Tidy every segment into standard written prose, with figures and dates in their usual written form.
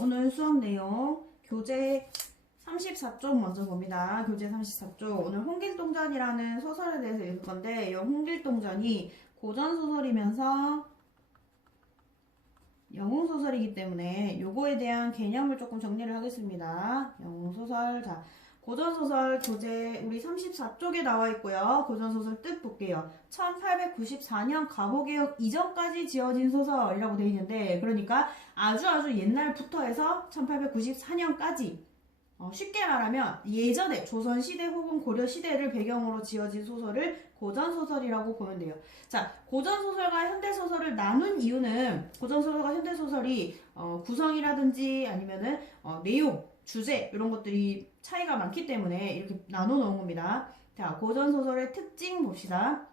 오늘 수업 내용 교재 34쪽 먼저 봅니다. 교재 34쪽. 오늘 홍길동전이라는 소설에 대해서 읽을 건데, 이 홍길동전이 고전소설이면서 영웅소설이기 때문에 요거에 대한 개념을 조금 정리를 하겠습니다. 영웅소설. 자, 고전소설 교재 우리 34쪽에 나와 있고요. 고전소설 뜻 볼게요. 1894년 갑오개혁 이전까지 지어진 소설이라고 되어 있는데, 그러니까 아주 옛날부터 해서 1894년까지 쉽게 말하면 예전에 조선시대 혹은 고려시대를 배경으로 지어진 소설을 고전소설이라고 보면 돼요. 자, 고전소설과 현대소설을 나눈 이유는 고전소설과 현대소설이 구성이라든지 아니면은 내용, 주제 이런 것들이 차이가 많기 때문에 이렇게 나눠 놓은 겁니다. 자, 고전소설의 특징 봅시다.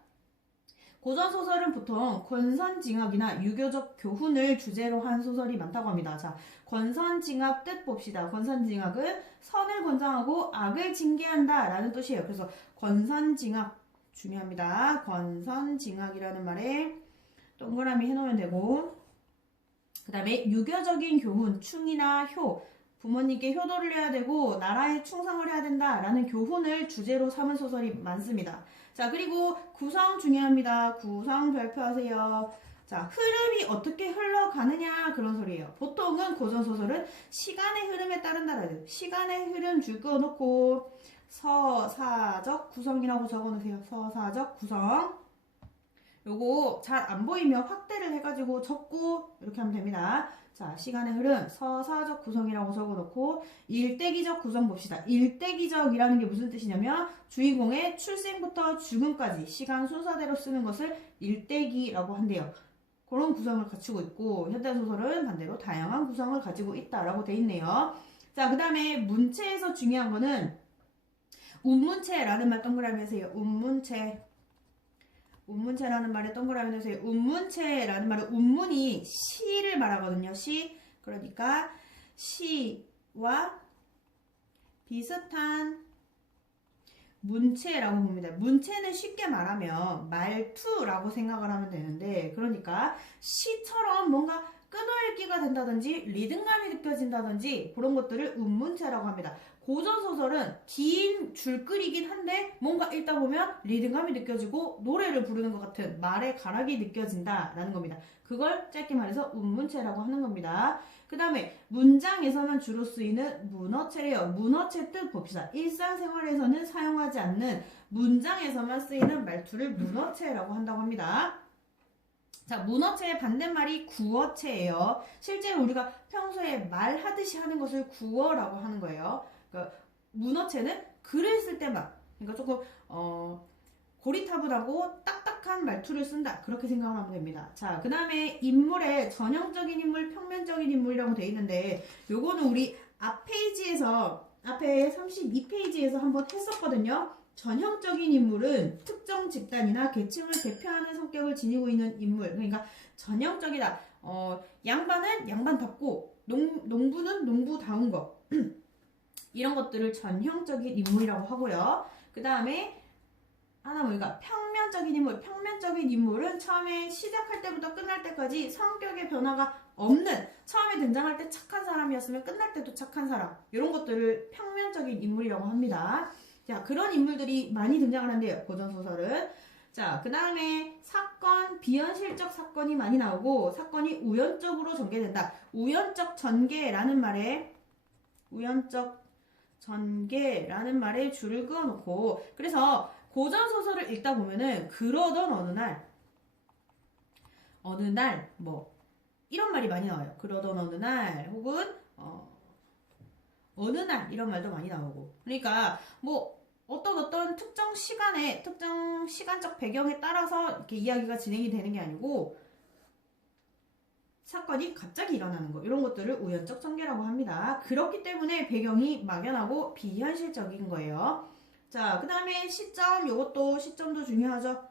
고전소설은 보통 권선징악이나 유교적 교훈을 주제로 한 소설이 많다고 합니다. 자, 권선징악 뜻 봅시다. 권선징악은 선을 권장하고 악을 징계한다 라는 뜻이에요. 그래서 권선징악 중요합니다. 권선징악이라는 말에 동그라미 해놓으면 되고, 그 다음에 유교적인 교훈, 충이나 효, 부모님께 효도를 해야 되고 나라에 충성을 해야 된다라는 교훈을 주제로 삼은 소설이 많습니다. 자, 그리고 구성 중요합니다. 구성 발표하세요. 자, 흐름이 어떻게 흘러가느냐 그런 소리예요. 보통은 고전소설은 시간의 흐름에 따른다라는, 시간의 흐름 줄 그어놓고 서사적 구성이라고 적어놓으세요. 서사적 구성. 요거 잘 안 보이면 확대를 해가지고 적고 이렇게 하면 됩니다. 자, 시간의 흐름, 서사적 구성이라고 적어놓고 일대기적 구성 봅시다. 일대기적이라는 게 무슨 뜻이냐면 주인공의 출생부터 죽음까지 시간 순서대로 쓰는 것을 일대기라고 한대요. 그런 구성을 갖추고 있고, 현대소설은 반대로 다양한 구성을 가지고 있다라고 돼 있네요. 자, 그 다음에 문체에서 중요한 거는 운문체라는 말 동그라미 하세요. 운문체. 운문체라는 말에 동그라미 넣으세요. 운문체라는 말은 운문이 시를 말하거든요. 시. 그러니까 시와 비슷한 문체라고 봅니다. 문체는 쉽게 말하면 말투라고 생각을 하면 되는데, 그러니까 시처럼 뭔가 끄어읽기가 된다든지 리듬감이 느껴진다든지 그런 것들을 운문체라고 합니다. 고전소설은 긴 줄글이긴 한데 뭔가 읽다 보면 리듬감이 느껴지고 노래를 부르는 것 같은 말의 가락이 느껴진다라는 겁니다. 그걸 짧게 말해서 운문체라고 하는 겁니다. 그 다음에 문장에서만 주로 쓰이는 문어체래요. 문어체 뜻 봅시다. 일상생활에서는 사용하지 않는 문장에서만 쓰이는 말투를 문어체라고 한다고 합니다. 자, 문어체의 반대말이 구어체예요. 실제로 우리가 평소에 말하듯이 하는 것을 구어라고 하는 거예요. 그러니까 문어체는 글을 쓸 때만, 그러니까 조금 고리타분하고 딱딱한 말투를 쓴다, 그렇게 생각을 하면 됩니다. 자, 그 다음에 인물의 전형적인 인물, 평면적인 인물이라고 돼 있는데, 요거는 우리 앞 페이지에서, 앞에 32페이지에서 한번 했었거든요. 전형적인 인물은 특정 집단이나 계층을 대표하는 성격을 지니고 있는 인물. 그러니까 전형적이다. 양반은 양반답고 농부는 농부다운 거. 이런 것들을 전형적인 인물이라고 하고요. 그 다음에 하나 보니까 평면적인 인물. 평면적인 인물은 처음에 시작할 때부터 끝날 때까지 성격의 변화가 없는, 처음에 등장할 때 착한 사람이었으면 끝날 때도 착한 사람. 이런 것들을 평면적인 인물이라고 합니다. 자, 그런 인물들이 많이 등장을 한대요. 고전소설은. 자, 그 다음에 사건, 비현실적 사건이 많이 나오고 사건이 우연적으로 전개된다. 우연적 전개라는 말에 줄을 그어놓고, 그래서 고전소설을 읽다 보면은 그러던 어느 날 뭐 이런 말이 많이 나와요. 그러던 어느 날 혹은 어느 날 이런 말도 많이 나오고, 그러니까 뭐 어떤 특정 시간에 특정 시간적 배경에 따라서 이렇게 이야기가 진행이 되는 게 아니고 사건이 갑자기 일어나는 거, 이런 것들을 우연적 전개라고 합니다. 그렇기 때문에 배경이 막연하고 비현실적인 거예요. 자, 그 다음에 시점, 요것도 시점도 중요하죠.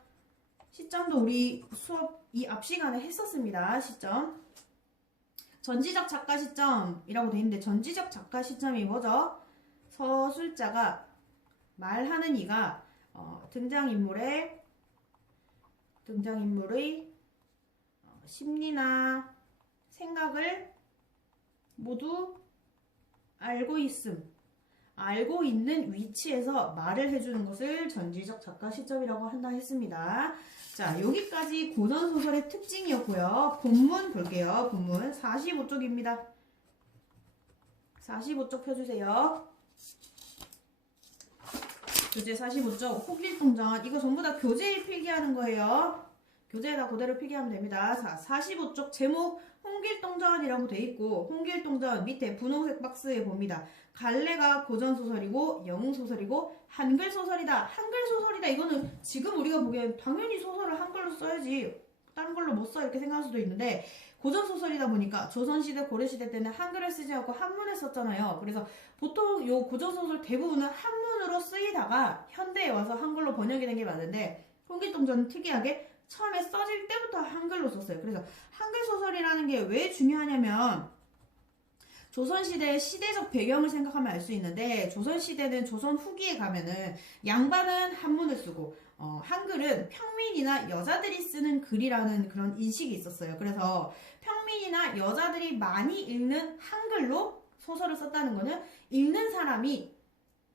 시점도 우리 수업 이 앞 시간에 했었습니다. 시점. 전지적 작가 시점이라고 돼 있는데, 전지적 작가 시점이 뭐죠? 서술자가, 말하는 이가 등장인물의 심리나 생각을 모두 알고 있음. 알고 있는 위치에서 말을 해주는 것을 전지적 작가 시점이라고 한다 했습니다. 자, 여기까지 고전소설의 특징이었고요. 본문 볼게요. 본문 45쪽입니다. 45쪽 펴주세요. 교재 45쪽 호길동전. 이거 전부 다 교재에 필기하는 거예요. 교재에다 그대로 필기하면 됩니다. 자, 45쪽 제목 홍길동전이라고 돼 있고, 홍길동전 밑에 분홍색 박스에 봅니다. 갈래가 고전소설이고 영웅소설이고 한글소설이다. 한글소설이다. 이거는 지금 우리가 보기엔 당연히 소설을 한글로 써야지 다른 걸로 못 써 이렇게 생각할 수도 있는데, 고전소설이다 보니까 조선시대 고려시대 때는 한글을 쓰지 않고 한문을 썼잖아요. 그래서 보통 요 고전소설 대부분은 한문으로 쓰이다가 현대에 와서 한글로 번역이 된 게 맞는데, 홍길동전은 특이하게 처음에 써질 때부터 한글로 썼어요. 그래서 한글 소설이라는 게 왜 중요하냐면, 조선시대의 시대적 배경을 생각하면 알 수 있는데, 조선시대는 조선 후기에 가면은 양반은 한문을 쓰고 한글은 평민이나 여자들이 쓰는 글이라는 그런 인식이 있었어요. 그래서 평민이나 여자들이 많이 읽는 한글로 소설을 썼다는 거는 읽는 사람이,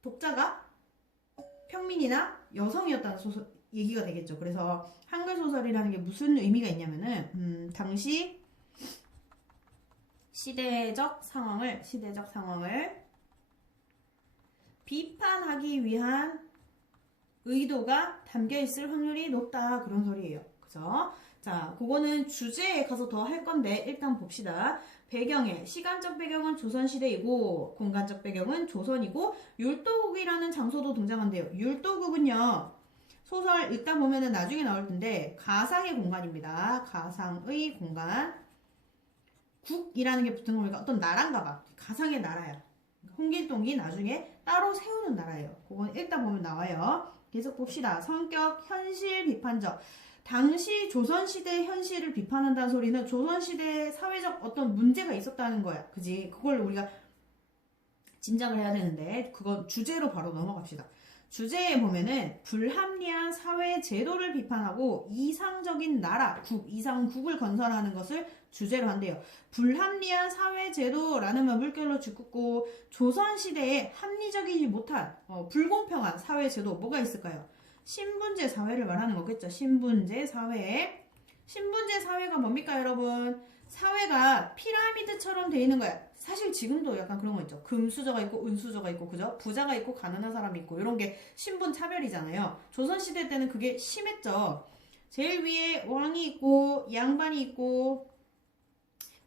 독자가 평민이나 여성이었다는 얘기가 되겠죠. 그래서 한글 소설이라는 게 무슨 의미가 있냐면은 당시 시대적 상황을 비판하기 위한 의도가 담겨 있을 확률이 높다, 그런 소리예요. 그죠? 자, 그거는 주제에 가서 더 할 건데 일단 봅시다. 배경에 시간적 배경은 조선시대이고 공간적 배경은 조선이고 율도국이라는 장소도 등장한대요. 율도국은요, 소설 읽다 보면은 나중에 나올 텐데 가상의 공간입니다. 가상의 공간. 국이라는 게 붙은 거 보니까 어떤 나라인가 봐. 가상의 나라야. 홍길동이 나중에 따로 세우는 나라예요. 그건 읽다 보면 나와요. 계속 봅시다. 성격, 현실, 비판적. 당시 조선시대 현실을 비판한다는 소리는 조선시대 사회적 어떤 문제가 있었다는 거야. 그지? 그걸 우리가 짐작을 해야 되는데, 그건 주제로 바로 넘어갑시다. 주제에 보면은 불합리한 사회 제도를 비판하고 이상적인 나라, 이상국을 건설하는 것을 주제로 한대요. 불합리한 사회 제도라는 말 물결로 짓고, 조선시대에 합리적이지 못한 불공평한 사회 제도 뭐가 있을까요? 신분제 사회를 말하는 거겠죠. 신분제 사회. 신분제 사회가 뭡니까 여러분? 사회가 피라미드처럼 돼 있는 거야. 사실 지금도 약간 그런 거 있죠. 금수저가 있고 은수저가 있고, 그죠? 부자가 있고 가난한 사람이 있고, 이런 게 신분 차별이잖아요. 조선시대 때는 그게 심했죠. 제일 위에 왕이 있고 양반이 있고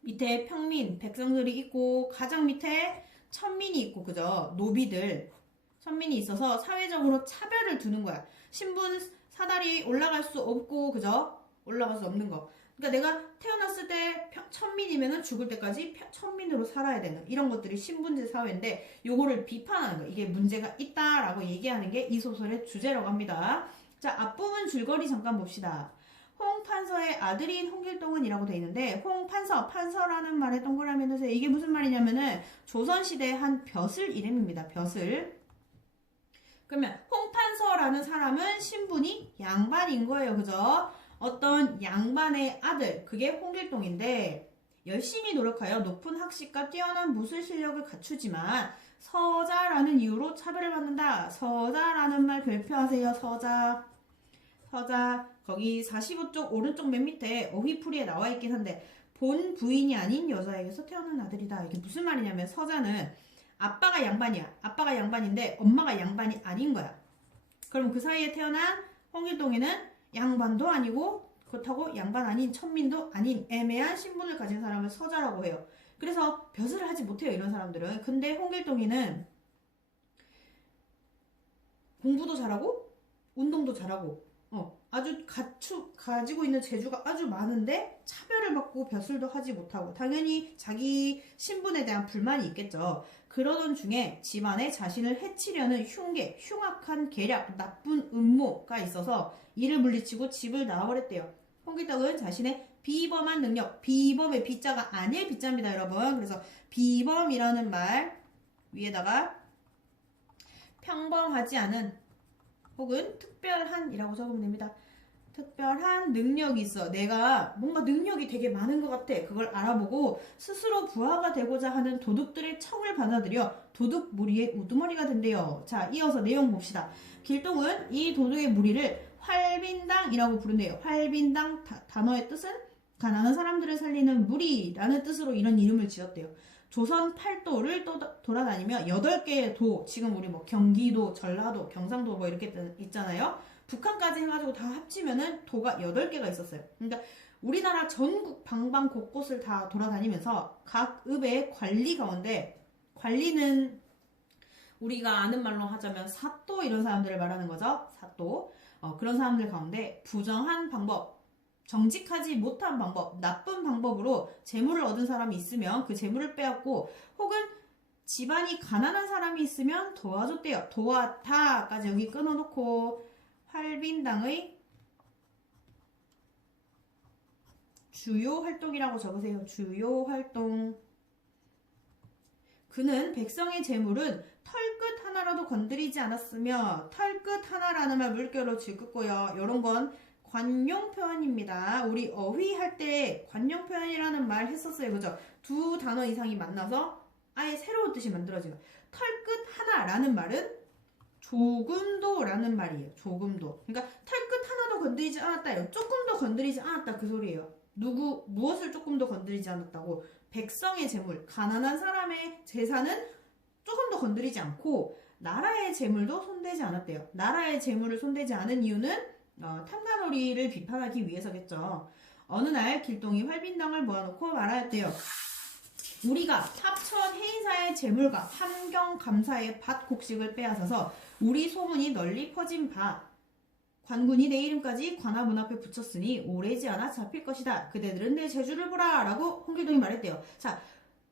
밑에 평민 백성들이 있고 가장 밑에 천민이 있고, 그죠? 노비들 천민이 있어서 사회적으로 차별을 두는 거야. 신분 사다리 올라갈 수 없고, 그죠? 올라갈 수 없는 거. 그러니까 내가 태어났을 때 천민이면은 죽을 때까지 천민으로 살아야 되는 이런 것들이 신분제 사회인데, 요거를 비판하는 거, 이게 문제가 있다라고 얘기하는 게 이 소설의 주제라고 합니다. 자, 앞부분 줄거리 잠깐 봅시다. 홍판서의 아들인 홍길동은이라고 돼 있는데, 판서라는 말에 동그라미 넣으세요. 이게 무슨 말이냐면은 조선시대의 한 벼슬 이름입니다. 벼슬. 그러면 홍판서라는 사람은 신분이 양반인 거예요. 그죠? 어떤 양반의 아들, 그게 홍길동인데 열심히 노력하여 높은 학식과 뛰어난 무술 실력을 갖추지만 서자라는 이유로 차별을 받는다. 서자라는 말 별표하세요. 서자. 거기 45쪽 오른쪽 맨 밑에 어휘풀이에 나와 있긴 한데, 본 부인이 아닌 여자에게서 태어난 아들이다. 이게 무슨 말이냐면, 서자는 아빠가 양반이야. 아빠가 양반인데 엄마가 양반이 아닌 거야. 그럼 그 사이에 태어난 홍길동이는 양반도 아니고 그렇다고 양반 아닌 천민도 아닌 애매한 신분을 가진 사람을 서자라고 해요. 그래서 벼슬을 하지 못해요, 이런 사람들은. 근데 홍길동이는 공부도 잘하고 운동도 잘하고 아주 가지고 있는 재주가 아주 많은데 차별을 받고 벼슬도 하지 못하고, 당연히 자기 신분에 대한 불만이 있겠죠. 그러던 중에 집안에 자신을 해치려는 흉악한 계략, 나쁜 음모가 있어서 이를 물리치고 집을 나와버렸대요. 홍길동은 자신의 비범한 능력, 비범의 비자가 아닐 비자입니다, 여러분. 그래서 비범이라는 말 위에다가 평범하지 않은 혹은 특별한이라고 적으면 됩니다. 특별한 능력이 있어. 내가 뭔가 능력이 되게 많은 것 같아. 그걸 알아보고 스스로 부하가 되고자 하는 도둑들의 청을 받아들여 도둑 무리의 우두머리가 된대요. 자, 이어서 내용 봅시다. 길동은 이 도둑의 무리를 활빈당이라고 부른대요. 활빈당 단어의 뜻은 가난한 사람들을 살리는 무리라는 뜻으로 이런 이름을 지었대요. 조선 팔도를 돌아다니며 8개의 도, 지금 우리 뭐 경기도, 전라도, 경상도 뭐 이렇게 있잖아요. 북한까지 해가지고 다 합치면은 도가 8개가 있었어요. 그러니까 우리나라 전국 방방 곳곳을 다 돌아다니면서 각 읍의 관리 가운데, 관리는 우리가 아는 말로 하자면 사또 이런 사람들을 말하는 거죠. 사또. 그런 사람들 가운데 부정한 방법, 정직하지 못한 방법, 나쁜 방법으로 재물을 얻은 사람이 있으면 그 재물을 빼앗고, 혹은 집안이 가난한 사람이 있으면 도와줬대요. 도와다까지 여기 끊어놓고 활빈당의 주요 활동이라고 적으세요. 주요 활동. 그는 백성의 재물은 털끝 하나라도 건드리지 않았으며, 털끝 하나라는 말 물결로 질긋고요. 이런 건 관용 표현입니다. 우리 어휘할 때 관용 표현이라는 말 했었어요. 그죠? 두 단어 이상이 만나서 아예 새로운 뜻이 만들어져요. 털끝 하나라는 말은 조금도라는 말이에요. 조금도. 그러니까 털끝 하나도 건드리지 않았다. 조금도 건드리지 않았다. 그 소리예요. 무엇을 조금도 건드리지 않았다고? 백성의 재물, 가난한 사람의 재산은 조금도 건드리지 않고 나라의 재물도 손대지 않았대요. 나라의 재물을 손대지 않은 이유는 탐관오리를 비판하기 위해서겠죠. 어느 날 길동이 활빈당을 모아놓고 말하였대요. 우리가 합천 해인사의 재물과 함경감사의 밭 곡식을 빼앗아서 우리 소문이 널리 퍼진 바 관군이 내 이름까지 관아 문 앞에 붙였으니 오래지 않아 잡힐 것이다. 그대들은 내 재주를 보라 라고 홍길동이 말했대요. 자,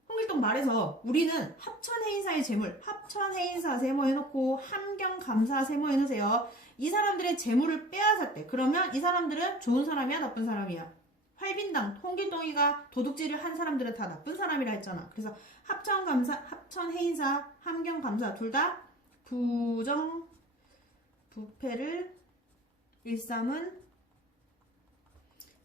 홍길동 말에서 우리는 합천해인사의 재물, 합천해인사 세모해놓고 함경감사 세모해놓으세요. 이 사람들의 재물을 빼앗았대. 그러면 이 사람들은 좋은 사람이야, 나쁜 사람이야? 활빈당, 홍길동이가 도둑질을 한 사람들은 다 나쁜 사람이라 했잖아. 그래서 합천해인사, 함경감사 둘 다 부패를 일삼은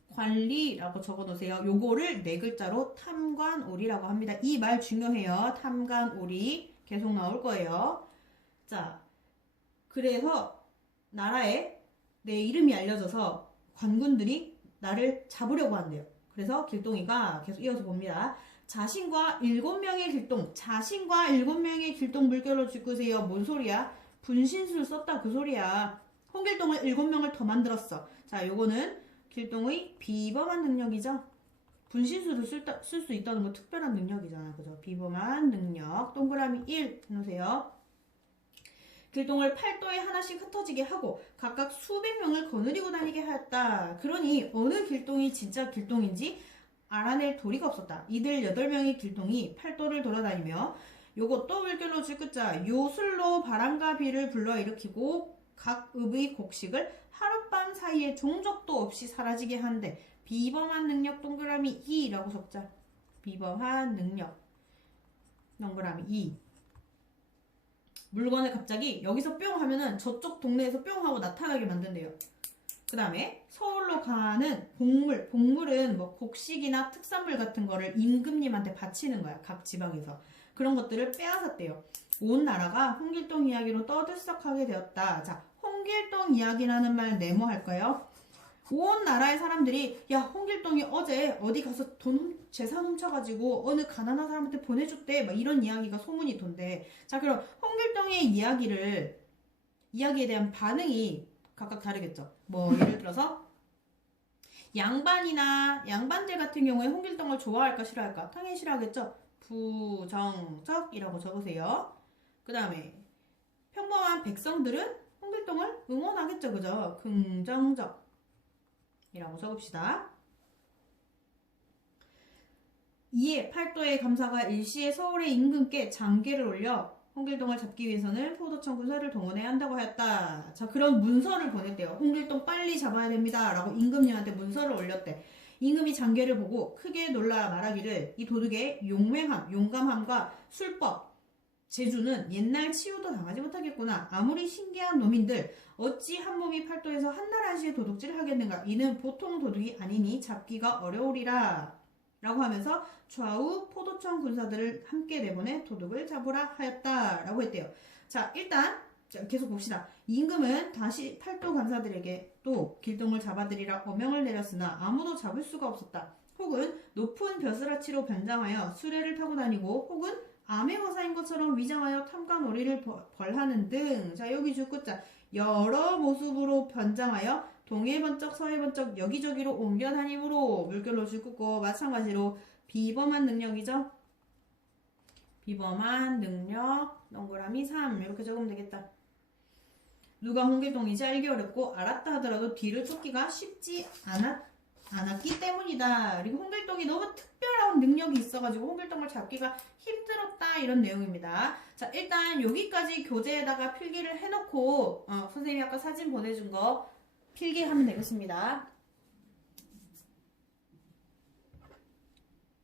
관리라고 적어놓으세요. 요거를 네 글자로 탐관오리라고 합니다. 이 말 중요해요. 탐관오리 계속 나올 거예요. 자, 그래서 나라에 내 이름이 알려져서 관군들이 나를 잡으려고 한대요. 그래서 길동이가 계속 이어서 봅니다. 자신과 7명의 길동, 자신과 7명의 길동 물결로 짓고세요. 뭔 소리야? 분신술 썼다 그 소리야. 홍길동을 7명을 더 만들었어. 자, 요거는 길동의 비범한 능력이죠. 분신술을 쓸 수 있다는 거 특별한 능력이잖아. 그죠? 비범한 능력. 동그라미 1 해놓으세요. 길동을 팔도에 하나씩 흩어지게 하고 각각 수백 명을 거느리고 다니게 하였다. 그러니 어느 길동이 진짜 길동인지 알아낼 도리가 없었다. 이들 8명의 길동이 팔도를 돌아다니며 요것도 물결로 질끝자 요술로 바람과 비를 불러일으키고 각 읍의 곡식을 하룻밤 사이에 종적도 없이 사라지게 한데 비범한 능력 동그라미 2라고 적자. 비범한 능력 동그라미 2. 물건을 갑자기 여기서 뿅 하면은 저쪽 동네에서 뿅 하고 나타나게 만든대요. 그 다음에 서울로 가는 복물은 뭐 곡식이나 특산물 같은 거를 임금님한테 바치는 거야. 각 지방에서. 그런 것들을 빼앗았대요. 온 나라가 홍길동 이야기로 떠들썩하게 되었다. 자, 홍길동 이야기라는 말 네모할까요? 온 나라의 사람들이 야, 홍길동이 어제 어디 가서 재산 훔쳐가지고 어느 가난한 사람한테 보내줬대. 막 이런 이야기가 소문이 돈대. 자, 그럼 홍길동의 이야기에 대한 반응이 각각 다르겠죠. 뭐 예를 들어서 양반들 같은 경우에 홍길동을 좋아할까 싫어할까? 당연히 싫어하겠죠. 부정적이라고 적으세요. 그 다음에 평범한 백성들은 홍길동을 응원하겠죠. 그죠? 긍정적 이라고 적읍시다. 이에 팔도의 감사가 일시에 서울의 임금께 장계를 올려 홍길동을 잡기 위해서는 포도청 군사를 동원해야 한다고 하였다. 자, 그런 문서를 보냈대요. 홍길동 빨리 잡아야 됩니다 라고 임금님한테 문서를 올렸대. 임금이 장계를 보고 크게 놀라 말하기를 이 도둑의 용감함과 술법, 제주는 옛날 치유도 당하지 못하겠구나. 아무리 신기한 놈인들 어찌 한 몸이 팔도에서 한날 한시에 도둑질을 하겠는가. 이는 보통 도둑이 아니니 잡기가 어려우리라. 라고 하면서 좌우 포도청 군사들을 함께 내보내 도둑을 잡으라 하였다. 라고 했대요. 자, 일단 계속 봅시다. 임금은 다시 팔도 관사들에게 또 길동을 잡아들이라 어명을 내렸으나 아무도 잡을 수가 없었다. 혹은 높은 벼슬아치로 변장하여 수레를 타고 다니고 혹은 암의 거사인 것처럼 위장하여 탐과 놀이를 벌하는 등. 자, 여기 줄 끝자 여러 모습으로 변장하여 동해 번쩍 서해 번쩍 여기저기로 옮겨 다니므로 물결로 줄 긋고 마찬가지로 비범한 능력이죠. 비범한 능력 동그라미 3 이렇게 적으면 되겠다. 누가 홍길동인지 알기 어렵고 알았다 하더라도 뒤를 쫓기가 쉽지 않았기 때문이다. 그리고 홍길동이 너무 특별한 능력이 있어가지고 홍길동을 잡기가 힘들었다 이런 내용입니다. 자, 일단 여기까지 교재에다가 필기를 해놓고 선생님이 아까 사진 보내준 거 필기하면 되겠습니다.